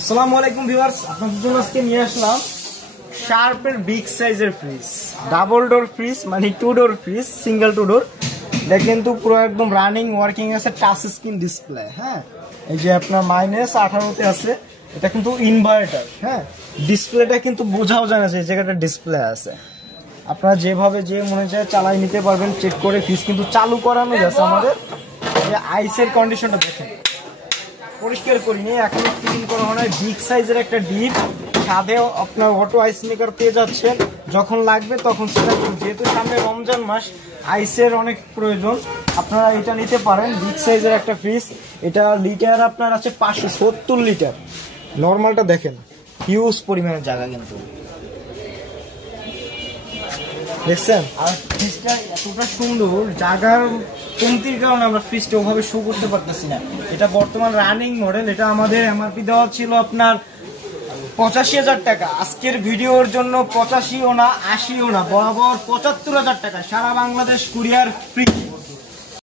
আসসালামু আলাইকুম ভিউয়ার্স, আপনাদের জন্য আজকে নিয়ে আসলাম শার্পের বিগ সাইজের ফ্রিজ। ডাবল ডোর ফ্রিজ মানে 2 ডোর ফ্রিজ, সিঙ্গেল 2 ডোর। এটা কিন্তু পুরো একদম রানিং ওয়ার্কিং আছে, টাচ স্ক্রিন ডিসপ্লে। হ্যাঁ, এই যে আপনার -18 আছে, এটা কিন্তু ইনভার্টার। হ্যাঁ, ডিসপ্লেটা কিন্তু বোঝাও যায় না যে এই জায়গাটা ডিসপ্লে আছে। আপনারা যেভাবে যে মনে চায় চালাই নিতে পারবেন, চেক করে। ফ্রিজ কিন্তু চালু করানো যাচ্ছে। আমাদের যে আইসের কন্ডিশনটা দেখেন, পরিষ্কার করিনি, এখন ক্লিন করা হয়। বিগ সাইজের একটা ডিপ, সাথেও আপনার অটো আইস মেকার পেয়ে যাচ্ছেন। যখন লাগবে তখন সেটা, যেহেতু সামনে রমজান মাস, আইসের অনেক প্রয়োজন, আপনারা এটা নিতে পারেন। বিগ সাইজের একটা ফ্রিজ। এটা লিটার আপনার আছে 570 লিটার। নর্মালটা দেখেন, হিউজ পরিমাণের জায়গা কিন্তু দেখছেন। আর ফ্রিজটা এতটা সুন্দর, জায়গার কমতির কারণে আমরা ফ্রিজটা ওভাবে শো করতে পারতেছি না। এটা বর্তমান রানিং মডেল। এটা আমাদের এমআরপি দেওয়া ছিল আপনার 85,000 টাকা। আজকের ভিডিওর জন্য 85ও না, 80ও না, বরাবর 75,000 টাকা। সারা বাংলাদেশ কুরিয়ার ফ্রি।